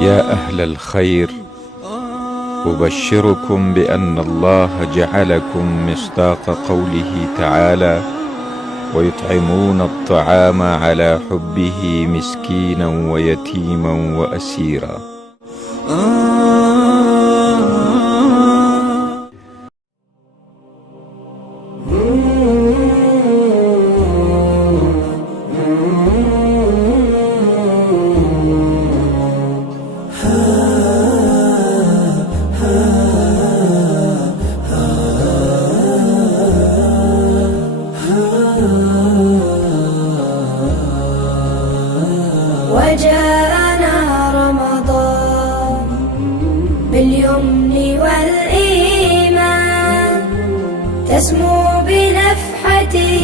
يا أهل الخير، أبشركم بأن الله جعلكم مصداق قوله تعالى: ويطعمون الطعام على حبه مسكينا ويتيما وأسيرا. وجاءنا رمضان باليمن والإيمان، تسمو بنفحته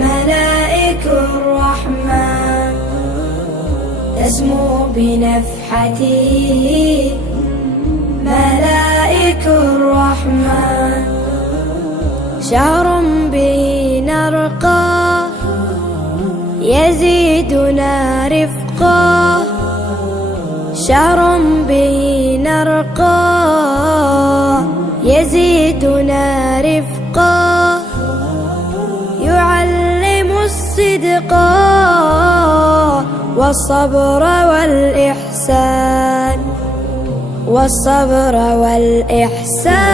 ملائك الرحمن، تسمو بنفحته ملائك الرحمن. شهر به نرقى يزيدنا رفقا، شهر به نرقى يزيدنا رفقا، يعلم الصدق والصبر والإحسان، والصبر والإحسان.